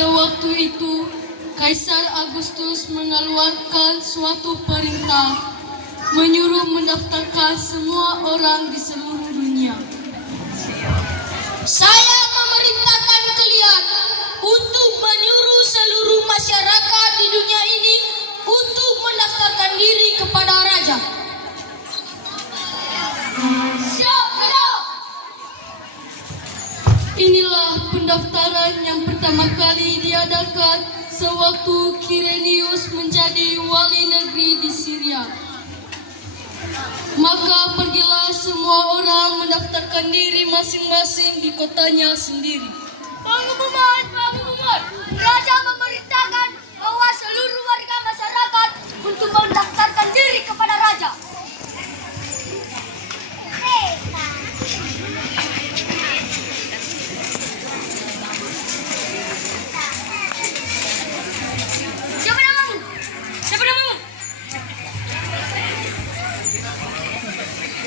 Pada waktu itu, Kaisar Agustus mengeluarkan suatu perintah menyuruh mendaftarkan semua orang di seluruh dunia. Saya memerintahkan kalian untuk menyuruh seluruh masyarakat di dunia ini untuk mendaftarkan diri kepada raja. Siap, Raja. Inilah pendaftaran yang pertama kali diadakan sewaktu Quirinius menjadi wali negeri di Syria. Maka pergilah semua orang mendaftarkan diri masing-masing di kotanya sendiri. Pengumuman. Raja memerintahkan bahwa seluruh warga masyarakat untuk mendaftarkan diri kepada raja. Siapa namamu? Siapa namamu?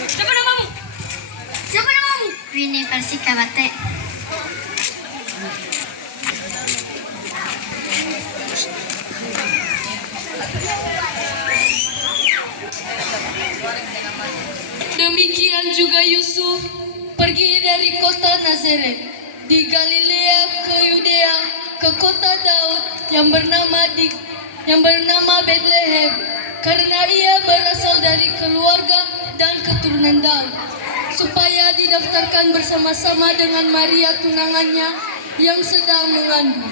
Siapa namamu? Siapa namamu? Vini Persika Bate. Demikian juga Yusuf pergi dari kota Nazaret di Galilea ke Yudea ke kota Daud yang bernama Betlehem karena ia berasal dari keluarga dan keturunan Daud supaya didaftarkan bersama-sama dengan Maria tunangannya yang sedang mengandung.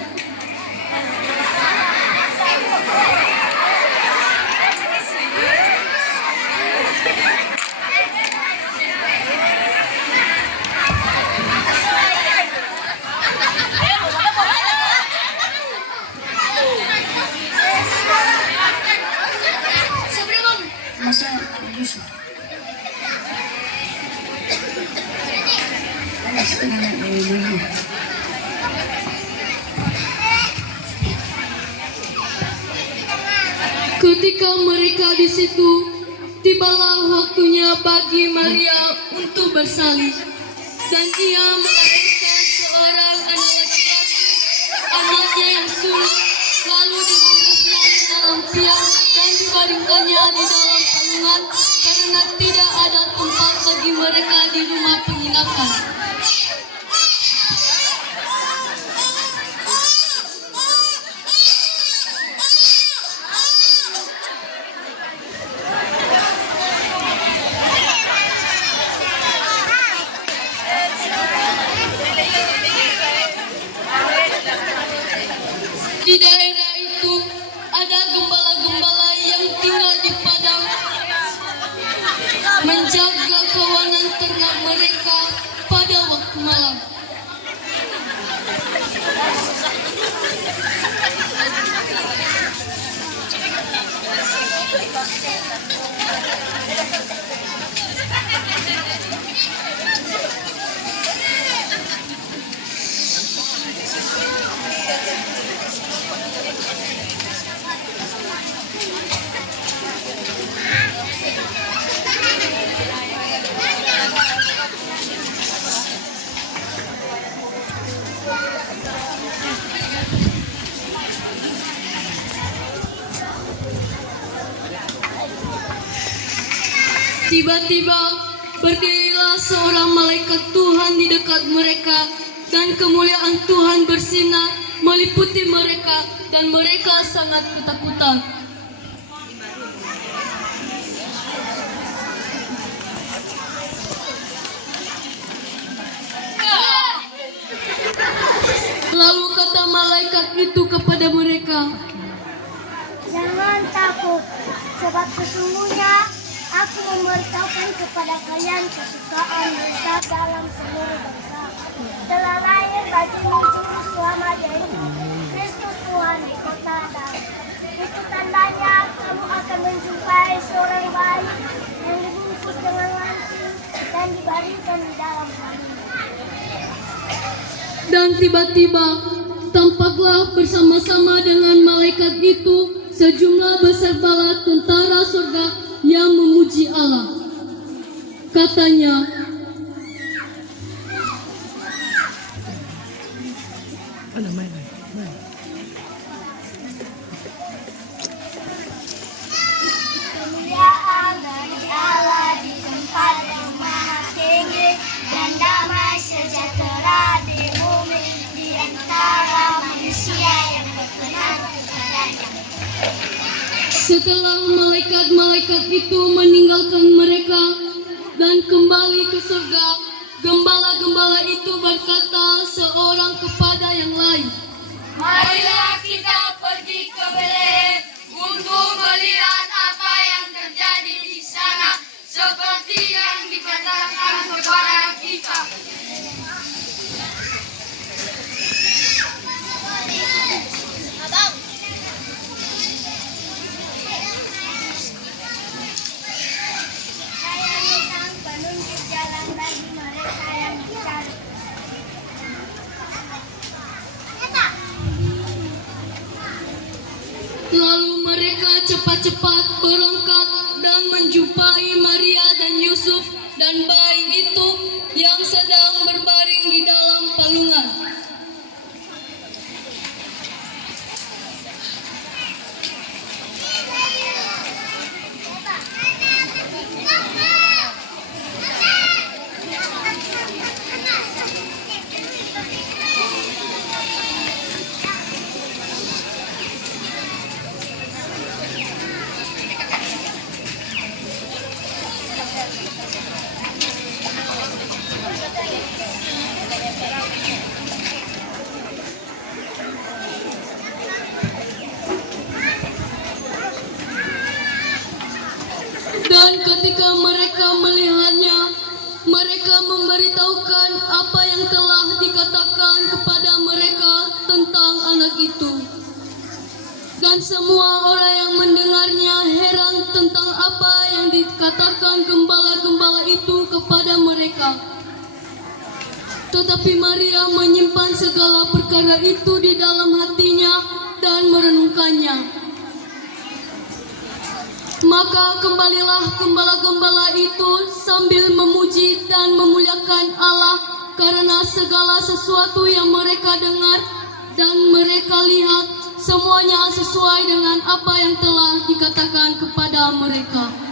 Masa Yusuf. Ketika mereka di situ, tibalah waktunya bagi Maria untuk bersalin, dan ia melahirkan seorang anak laki-laki, anaknya yang sulung, lalu dibungkusnya di dalam piang dan dibaringkannya di dalam palungan karena tidak ada tempat bagi mereka di rumah penginapan. Di daerah itu ada gembala-gembala yang tinggal di padang menjaga kawanan ternak mereka pada waktu malam. Tiba-tiba berdirilah seorang malaikat Tuhan di dekat mereka, dan kemuliaan Tuhan bersinar meliputi mereka, dan mereka sangat ketakutan. Lalu kata malaikat itu kepada mereka, "Jangan takut, sebab sesungguhnya aku memberitahukan kepada kalian kesukaan Musa dalam seluruh bangsa. Telah lahir bagimu juru selamat, yaitu Kristus Tuhan di kota Daud. Itu tandanya, kamu akan menjumpai seorang bayi yang dibungkus dengan lancing dan dibaringkan di dalam palungan." Dan tiba-tiba tampaklah bersama-sama dengan malaikat itu sejumlah besar bala tentara surga yang memuji Allah. Katanya, Kemuliaan bagi Allah di tempat yang maha tinggi, dan damai sejahtera di bumi di antara manusia yang berkenan kepadanya. Setelah malaikat-malaikat itu meninggalkan mereka dan kembali ke surga, gembala-gembala itu berkata seorang kepada yang lain, Marilah kita pergi ke Betlehem untuk melihat apa yang terjadi di sana, seperti yang dikatakan kepada kita. Saya minta penunjuk jalan bagi mereka yang dicari. lalu mereka cepat-cepat berangkat dan menjumpai Maria dan Yusuf dan bayi itu yang sedang berbaring di dalam palungan. Dan ketika mereka melihatnya, mereka memberitahukan apa yang telah dikatakan kepada mereka tentang anak itu. Dan semua orang yang mendengarnya heran tentang apa yang dikatakan gembala-gembala itu kepada mereka. Tetapi Maria menyimpan segala perkara itu di dalam hatinya dan merenungkannya. Maka kembalilah gembala-gembala itu sambil memuji dan memuliakan Allah karena segala sesuatu yang mereka dengar dan mereka lihat semuanya sesuai dengan apa yang telah dikatakan kepada mereka.